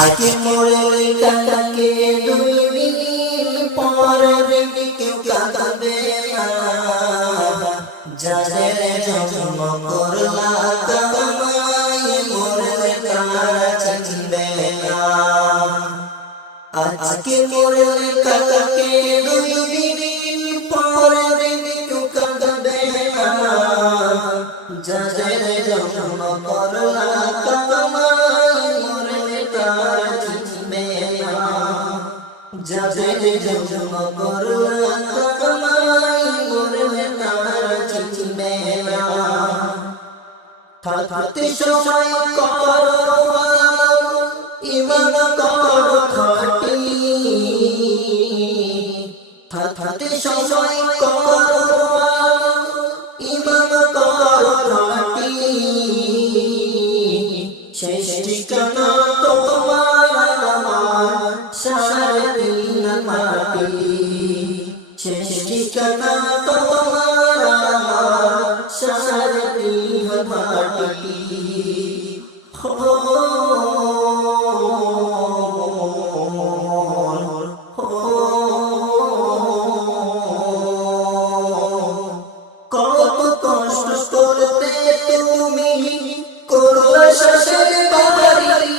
আজকে মোরে কাকাকে দুই দিন পরে কেউ কাঁদবে না, যাদের জন্ম করলা কামাই মোরে তারা চিনবে না। আজকে মোরে কাকাকে দুই দিন পরে কেউ কাঁদবে না, যাদের জন্ম করলা কামাই মোরে তারা চিনবে না, যাদের জন্ম করলা কামাই মোরে তারা চিনবে না। থাকতে সময় করো ইমান করো খাটি, থাকতে সময় করো ইমান করো খাটি, শেষ ঠিকানা তোমার আমার সারা দিন মাটি, শেষ ঠিকানা তোমার আমার সারা দিন মাটি। কত কষ্ট করতে তুমি করলা শেষের বাড়ি,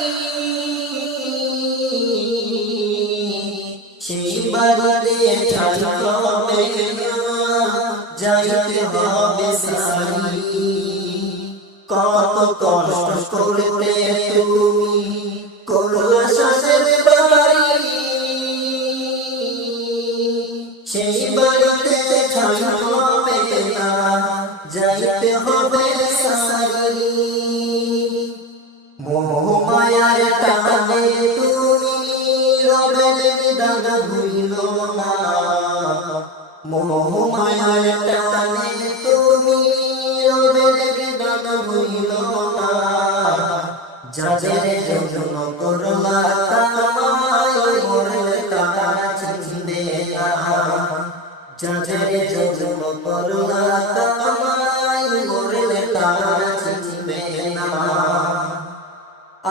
সেই বাড়িতে ঠাই হবে না, যাইতে হবে সারি। কত কষ্ট করতে তুমি করলা শেষের বাড়ি, সেই বাড়িতে ঠাই হবে না, যাইতে হবে সারি। মোহ মায়ার টানে তুমি রবের বিধান ভুলিও না, মোহ মায়ার টানে তুমি রবের বিধান ভুলিও না, যাদের জন্য করলা কামাই মোরে তারা চিনবে না, যাদের জন্য করলা কামাই মোরে তারা চিনবে না।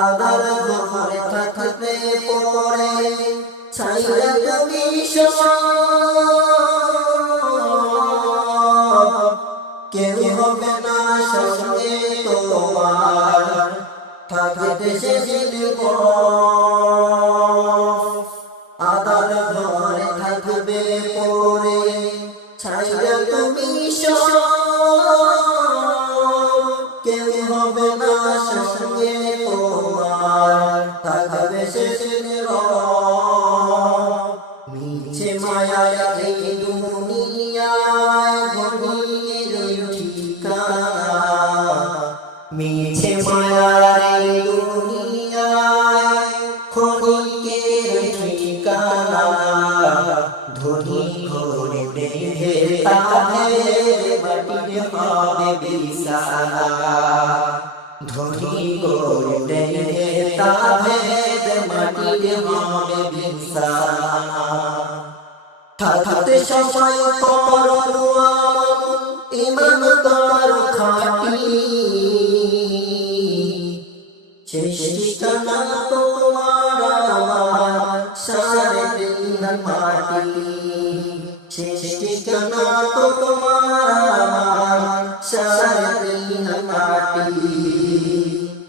আদার ঘরে থাকতে পরে ছাইরা তুমি কেউ হবে না সঙ্গে তোমার, থাকতে সেদিন আদার ঘরে থাকবে পরে ছাইরা তুমি কেউ হবে না সঙ্গে তোমার, থাকবে সেদিন মিছে মায়ায় এই দুনিয়ায় ঘনির ঠিকানা, মিছে মায়ার এই দুনিয়ায় ঘনির ঠিকানা, ধনী ঘরে মাটিতে হবে বিছানা, ধনী ঘরে মাটিতে হবে বিছানা। থাকতে সময় করো ইমান করো খাটি, শেষ ঠিকানা তোমার আমার সারা দিন মাটি, শেষ ঠিকানা তোমার আমার সারা দিন মাটি,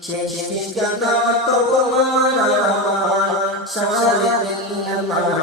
শেষ ঠিকানা তোমার আমার সারা দিন মাটি।